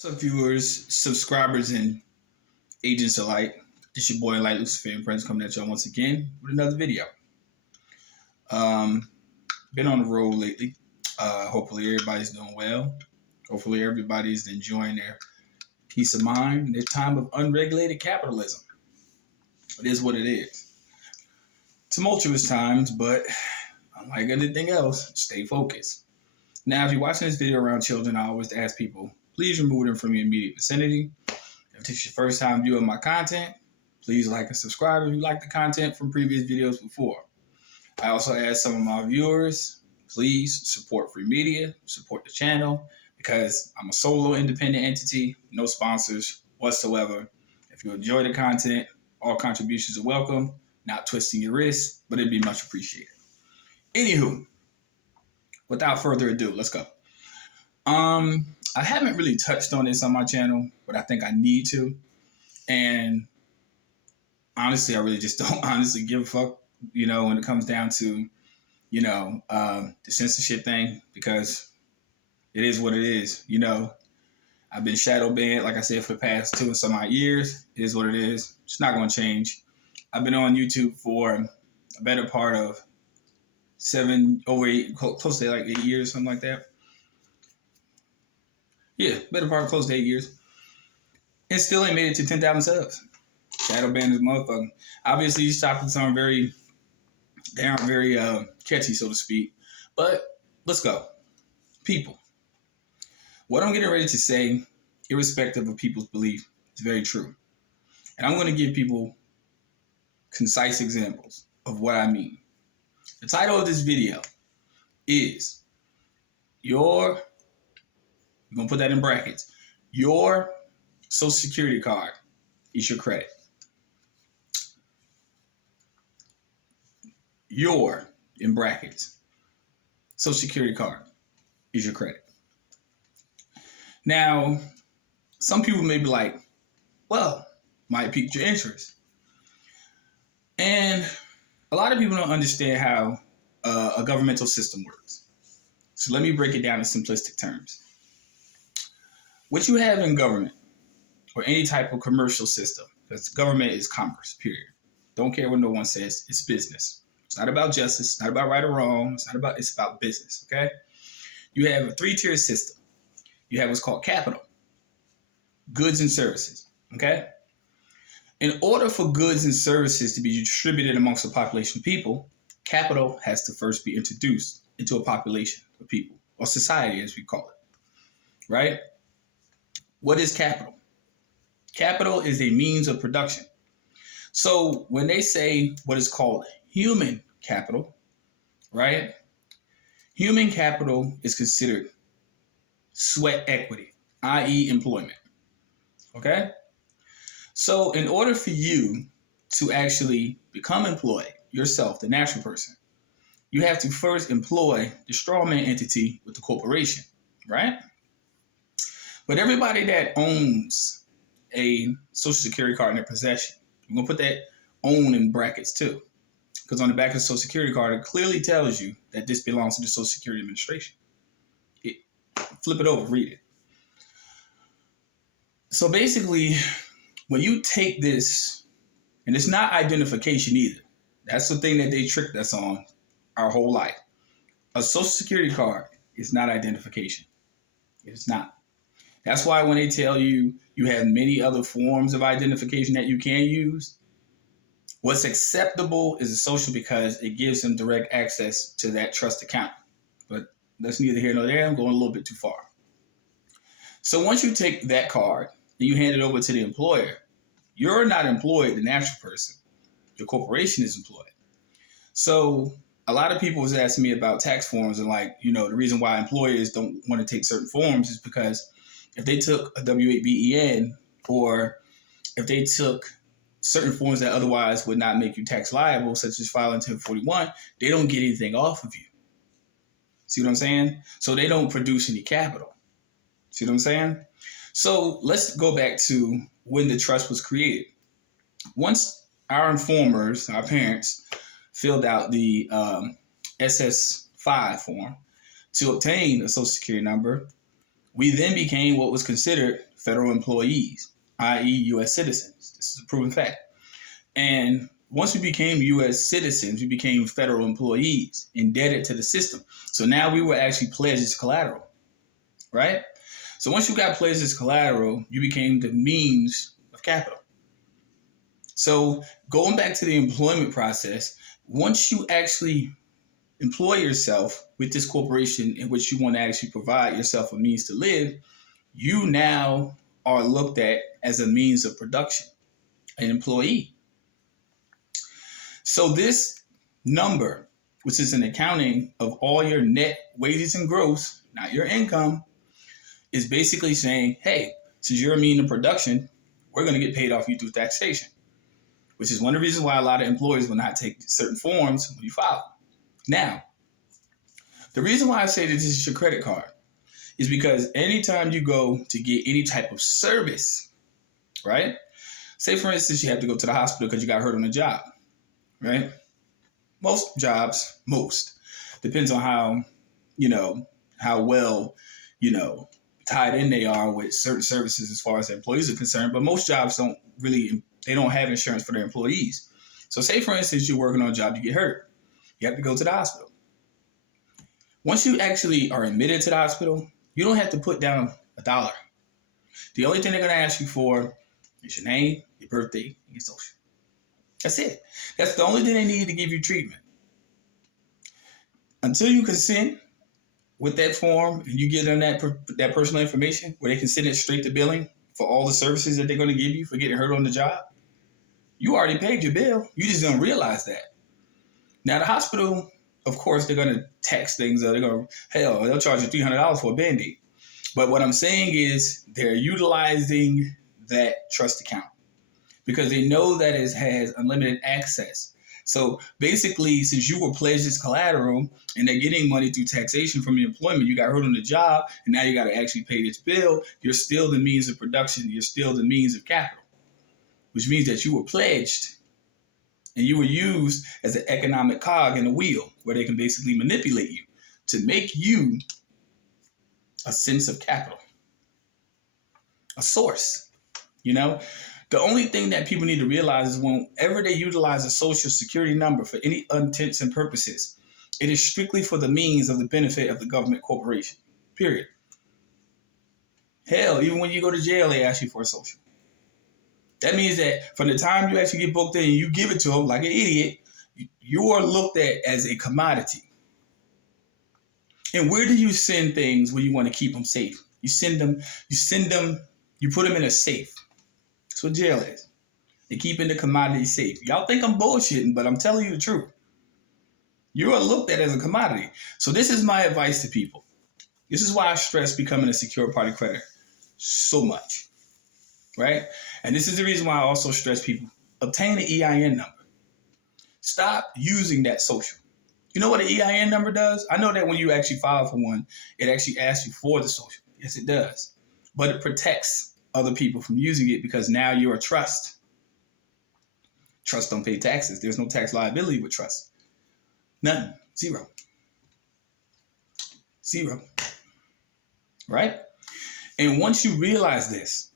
What's up, viewers, subscribers, and agents alike? This your boy, Enlightened Luciferian Prince, coming at y'all once again with another video. Been on the road lately. Hopefully, everybody's doing well. Hopefully, everybody's enjoying their peace of mind in their time of unregulated capitalism. It is what it is. Tumultuous times, but unlike anything else, stay focused. Now, if you're watching this video around children, I always ask people, please remove them from your immediate vicinity. If it's your first time viewing my content, please like and subscribe if you like the content from previous videos before. I also ask some of my viewers, please support free media, support the channel, because I'm a solo independent entity, no sponsors whatsoever. If you enjoy the content, all contributions are welcome, not twisting your wrist, but it'd be much appreciated. Anywho, without further ado, let's go. I haven't really touched on this on my channel, but I think I need to. And honestly, I really just don't honestly give a fuck, when it comes down to, the censorship thing, because it is what it is. I've been shadow banned, like I said, for the past 2 and some odd years. It is what it is. It's not going to change. I've been on YouTube for a better part of 8, close to like 8 years, something like that. Yeah, better part of close to 8 years. And still ain't made it to 10,000 subs. Shadow banned this motherfucker. Obviously, these topics aren't very catchy, so to speak. But let's go. People. What I'm getting ready to say, irrespective of people's belief, is very true. And I'm going to give people concise examples of what I mean. The title of this video is I'm going to put that in brackets. Your Social Security card is your credit. Your, in brackets, Social Security card is your credit. Now, some people may be like, well, might pique your interest. And a lot of people don't understand how a governmental system works. So let me break it down in simplistic terms. What you have in government, or any type of commercial system, because government is commerce, period. Don't care what no one says, it's business. It's not about justice, it's not about right or wrong, it's about business, okay? You have a 3-tier system. You have what's called capital, goods and services, okay? In order for goods and services to be distributed amongst a population of people, capital has to first be introduced into a population of people, or society as we call it, right? What is capital? Capital is a means of production. So when they say what is called human capital, right? Human capital is considered sweat equity, i.e. employment, okay? So in order for you to actually become employed yourself, the natural person, you have to first employ the strawman entity with the corporation, right? But everybody that owns a Social Security card in their possession, I'm going to put that own in brackets too, because on the back of the Social Security card, it clearly tells you that this belongs to the Social Security Administration. Flip it over, read it. So basically, when you take this, and it's not identification either. That's the thing that they tricked us on our whole life. A Social Security card is not identification. It is not. That's why when they tell you you have many other forms of identification that you can use, what's acceptable is a social because it gives them direct access to that trust account. But that's neither here nor there. I'm going a little bit too far. So once you take that card and you hand it over to the employer, you're not employed, the natural person. Your corporation is employed. So a lot of people was asking me about tax forms and the reason why employers don't want to take certain forms is because if they took a W-8-BEN or if they took certain forms that otherwise would not make you tax liable, such as filing 1041, they don't get anything off of you. See what I'm saying? So they don't produce any capital. See what I'm saying? So let's go back to when the trust was created. Once our informers, our parents, filled out the SS5 form to obtain a Social Security number, We then became what was considered federal employees, i.e. U.S. citizens. This is a proven fact. And once we became U.S. citizens, we became federal employees, indebted to the system. So now we were actually pledged as collateral, right? So once you got pledged as collateral, you became the means of capital. So going back to the employment process, once you actually employ yourself with this corporation in which you want to actually provide yourself a means to live, you now are looked at as a means of production, an employee. So this number, which is an accounting of all your net wages and gross, not your income, is basically saying, hey, since you're a means of production, we're going to get paid off you through taxation, which is one of the reasons why a lot of employers will not take certain forms when you file. Now, the reason why I say that this is your credit card is because anytime you go to get any type of service, right? Say, for instance, you have to go to the hospital because you got hurt on the job, right? Most jobs, depends on how well, tied in they are with certain services as far as the employees are concerned. But most jobs they don't have insurance for their employees. So say, for instance, you're working on a job, you get hurt. You have to go to the hospital. Once you actually are admitted to the hospital, you don't have to put down $1. The only thing they're going to ask you for is your name, your birthday, and your social. That's it. That's the only thing they need to give you treatment. Until you consent with that form and you give them that personal information where they can send it straight to billing for all the services that they're going to give you for getting hurt on the job, you already paid your bill. You just don't realize that. Now, the hospital, of course, they're going to tax things. They'll charge you $300 for a Band-Aid. But what I'm saying is they're utilizing that trust account because they know that it has unlimited access. So basically, since you were pledged as collateral and they're getting money through taxation from your employment, you got hurt on the job, and now you got to actually pay this bill, you're still the means of production. You're still the means of capital, which means that you were pledged and you were used as an economic cog in the wheel where they can basically manipulate you to make you a sense of capital, a source, The only thing that people need to realize is whenever they utilize a social security number for any intents and purposes, it is strictly for the means of the benefit of the government corporation, period. Hell, even when you go to jail, they ask you for a social. That means that from the time you actually get booked in and you give it to them like an idiot, you are looked at as a commodity. And where do you send things when you want to keep them safe? You put them in a safe. That's what jail is. They keep in the commodity safe. Y'all think I'm bullshitting, but I'm telling you the truth. You are looked at as a commodity. So this is my advice to people. This is why I stress becoming a secure party creditor so much, right? And this is the reason why I also stress people, obtain an EIN number. Stop using that social. You know what an EIN number does? I know that when you actually file for one, it actually asks you for the social. Yes, it does. But it protects other people from using it because now you're a trust. Trust don't pay taxes. There's no tax liability with trust. None. Zero. Right? And once you realize this,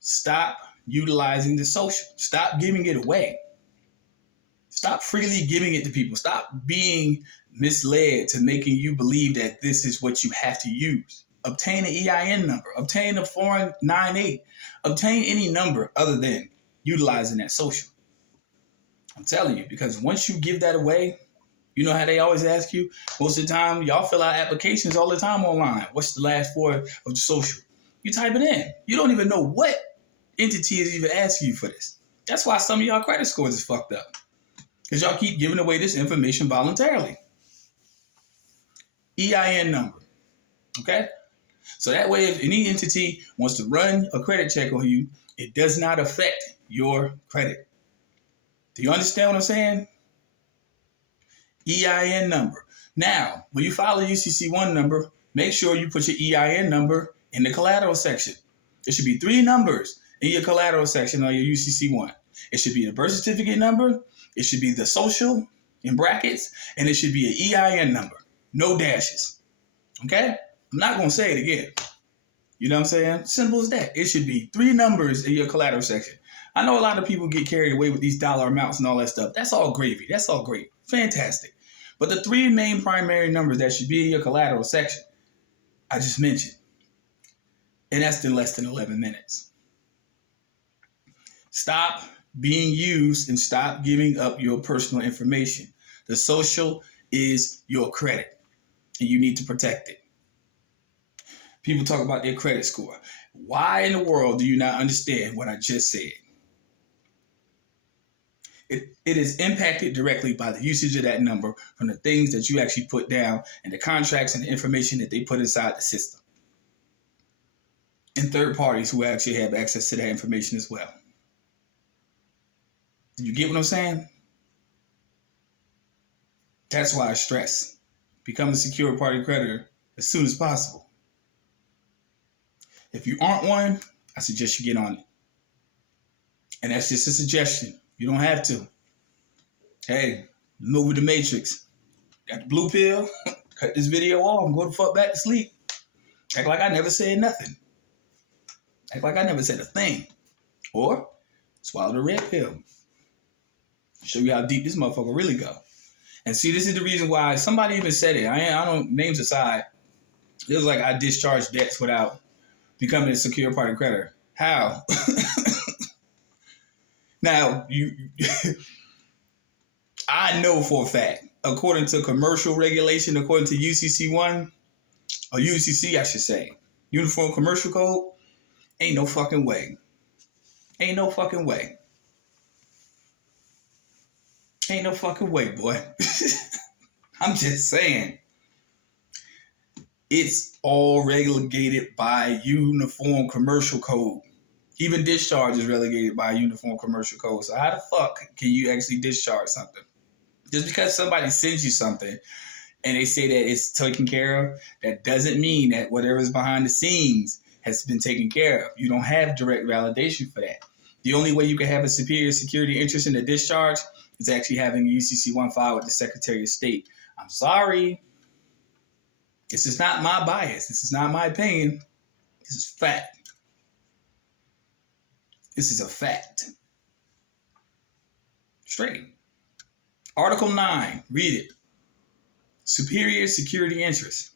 stop utilizing the social. Stop giving it away. Stop freely giving it to people. Stop being misled to making you believe that this is what you have to use. Obtain an EIN number. Obtain a foreign 98. Obtain any number other than utilizing that social. I'm telling you, because once you give that away, you know how they always ask you? Most of the time, y'all fill out applications all the time online. What's the last four of the social? You type it in. You don't even know what entity is even asking you for this. That's why some of y'all credit scores is fucked up. Because y'all keep giving away this information voluntarily. EIN number. Okay? So that way, if any entity wants to run a credit check on you, it does not affect your credit. Do you understand what I'm saying? EIN number. Now, when you file a UCC1 number, make sure you put your EIN number in the collateral section. There should be 3 numbers in your collateral section on your UCC1. It should be the birth certificate number, it should be the social in brackets, and it should be an EIN number. No dashes. Okay? I'm not going to say it again. You know what I'm saying? Simple as that. It should be 3 numbers in your collateral section. I know a lot of people get carried away with these dollar amounts and all that stuff. That's all gravy. That's all great. Fantastic. But the 3 main primary numbers that should be in your collateral section, I just mentioned. And that's in less than 11 minutes. Stop being used and stop giving up your personal information. The social is your credit, and you need to protect it. People talk about their credit score. Why in the world do you not understand what I just said? It is impacted directly by the usage of that number from the things that you actually put down and the contracts and the information that they put inside the system. And third parties who actually have access to that information as well. Did you get what I'm saying? That's why I stress. Become a secure party creditor as soon as possible. If you aren't one, I suggest you get on it. And that's just a suggestion. You don't have to. Hey, move with the matrix. Got the blue pill? Cut this video off and go the fuck back to sleep. Act like I never said nothing. Act like I never said a thing. Or swallow the red pill. Show you how deep this motherfucker really go. And see, this is the reason why somebody even said it. I don't, names aside. It was like I discharged debts without becoming a secure party creditor. How? Now, I know for a fact, according to commercial regulation, according to UCC1, or UCC, I should say, Uniform Commercial Code, ain't no fucking way. Ain't no fucking way. Ain't no fucking way, boy. I'm just saying. It's all relegated by Uniform Commercial Code. Even discharge is relegated by Uniform Commercial Code. So how the fuck can you actually discharge something? Just because somebody sends you something and they say that it's taken care of, that doesn't mean that whatever is behind the scenes has been taken care of. You don't have direct validation for that. The only way you can have a superior security interest in the discharge is actually having a UCC-1 file with the Secretary of State. I'm sorry. This is not my bias. This is not my opinion. This is fact. This is a fact. Straight. Article 9. Read it. Superior security interest.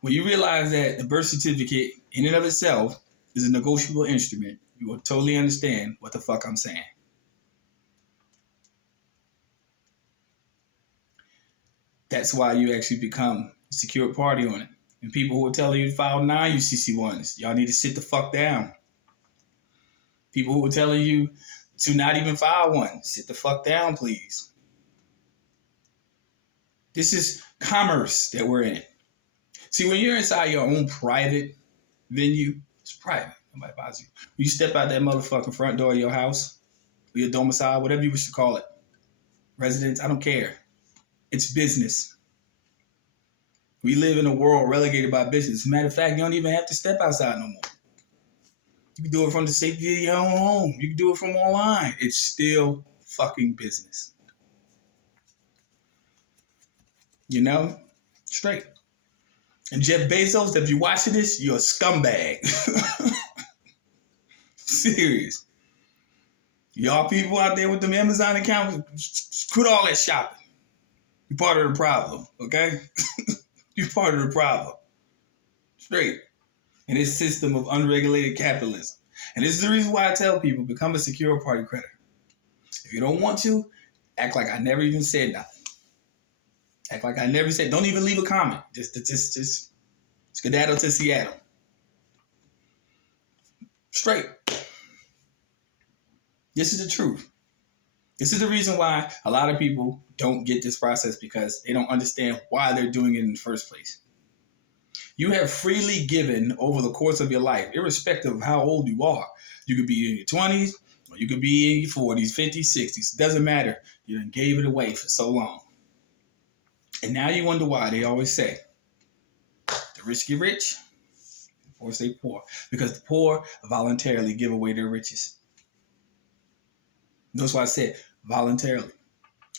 When you realize that the birth certificate in and of itself is a negotiable instrument, you will totally understand what the fuck I'm saying. That's why you actually become a secure party on it. And people who are telling you to file 9 UCC1s, y'all need to sit the fuck down. People who are telling you to not even file one, sit the fuck down, please. This is commerce that we're in. See, when you're inside your own private venue, it's private. Nobody bothers you. When you step out that motherfucking front door of your house, or your domicile, whatever you wish to call it, residence, I don't care. It's business. We live in a world relegated by business. As a matter of fact, you don't even have to step outside no more. You can do it from the safety of your own home. You can do it from online. It's still fucking business. You know? Straight. And Jeff Bezos, if you're watching this, you're a scumbag. Serious. Y'all people out there with them Amazon accounts, quit all that shopping. You're part of the problem, okay? You're part of the problem. Straight. In this system of unregulated capitalism. And this is the reason why I tell people, become a secure party creditor. If you don't want to, act like I never even said nothing. Act like I never said, don't even leave a comment. Just skedaddle to Seattle. Straight. This is the truth. This is the reason why a lot of people don't get this process, because they don't understand why they're doing it in the first place. You have freely given over the course of your life, irrespective of how old you are. You could be in your 20s, or you could be in your 40s, 50s, 60s. It doesn't matter. You done gave it away for so long. And now you wonder why they always say, the rich get rich, the poor stay poor. Because the poor voluntarily give away their riches. That's why I said voluntarily.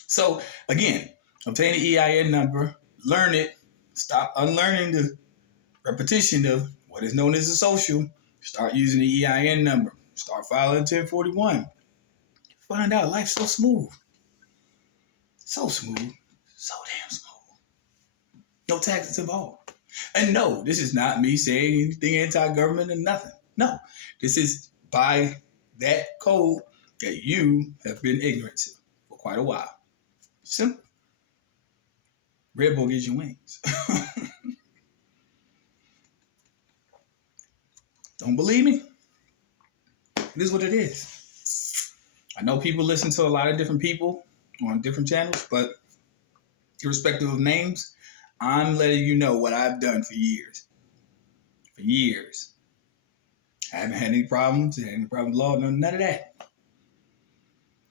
So, again, obtain the EIN number, learn it, stop unlearning the repetition of what is known as a social. Start using the EIN number. Start filing 1041. Find out life's so smooth. So smooth. So damn smooth. No taxes involved. And no, this is not me saying anything anti-government or nothing. No, this is by that code that you have been ignorant to for quite a while. Simple. Red Bull gives you wings. Don't believe me? It is what it is. I know people listen to a lot of different people on different channels, but irrespective of names, I'm letting you know what I've done for years. For years. I haven't had any problems. I had any problem with law, none of that.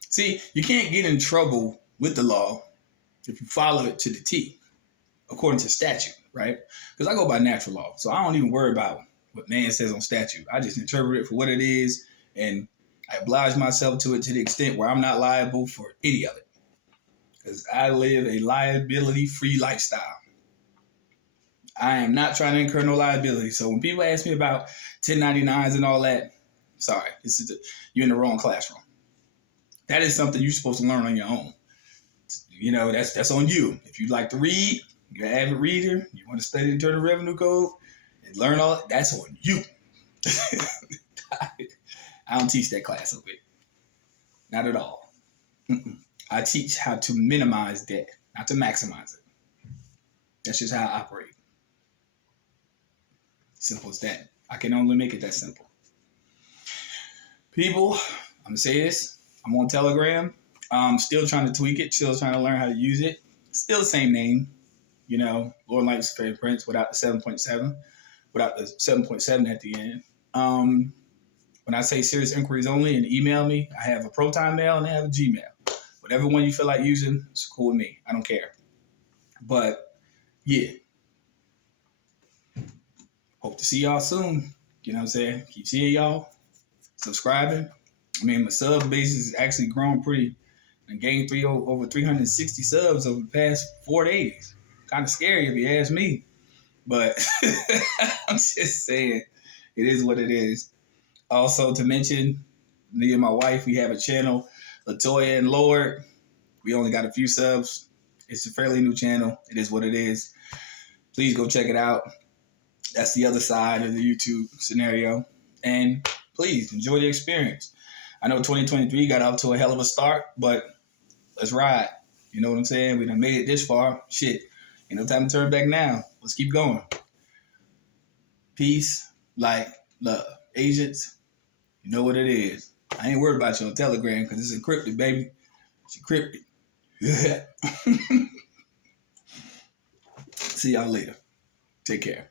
See, you can't get in trouble with the law if you follow it to the T, according to statute, right? Because I go by natural law, so I don't even worry about what man says on statute. I just interpret it for what it is, and I oblige myself to it to the extent where I'm not liable for any of it. Because I live a liability-free lifestyle. I am not trying to incur no liability. So when people ask me about 1099s and all that, sorry, you're in the wrong classroom. That is something you're supposed to learn on your own. You know, that's on you. If you like to read, you're an avid reader, you want to study the Internal Revenue Code and learn all that, that's on you. I don't teach that class over here. Not at all. I teach how to minimize debt, not to maximize it. That's just how I operate. Simple as that. I can only make it that simple. People, I'm going to say this. I'm on Telegram. I'm still trying to tweak it. Still trying to learn how to use it. Still the same name. You know, Lord Light Luciferian Prince without the 7.7. Without the 7.7 at the end. When I say serious inquiries only and email me, I have a Proton mail and I have a Gmail. Whatever one you feel like using, it's cool with me. I don't care. But, yeah. Hope to see y'all soon. You know what I'm saying? Keep seeing y'all. Subscribing. I mean, my sub base has actually grown pretty. I gained over 360 subs over the past 4 days. Kind of scary if you ask me. But I'm just saying, it is what it is. Also, to mention, me and my wife, we have a channel, Latoya and Lord. We only got a few subs. It's a fairly new channel. It is what it is. Please go check it out. That's the other side of the YouTube scenario. And please enjoy the experience. I know 2023 got off to a hell of a start, but let's ride. You know what I'm saying? We done made it this far. Shit. Ain't no time to turn back now. Let's keep going. Peace, light, love. Agents, you know what it is. I ain't worried about you on Telegram because it's encrypted, baby. It's encrypted. See y'all later. Take care.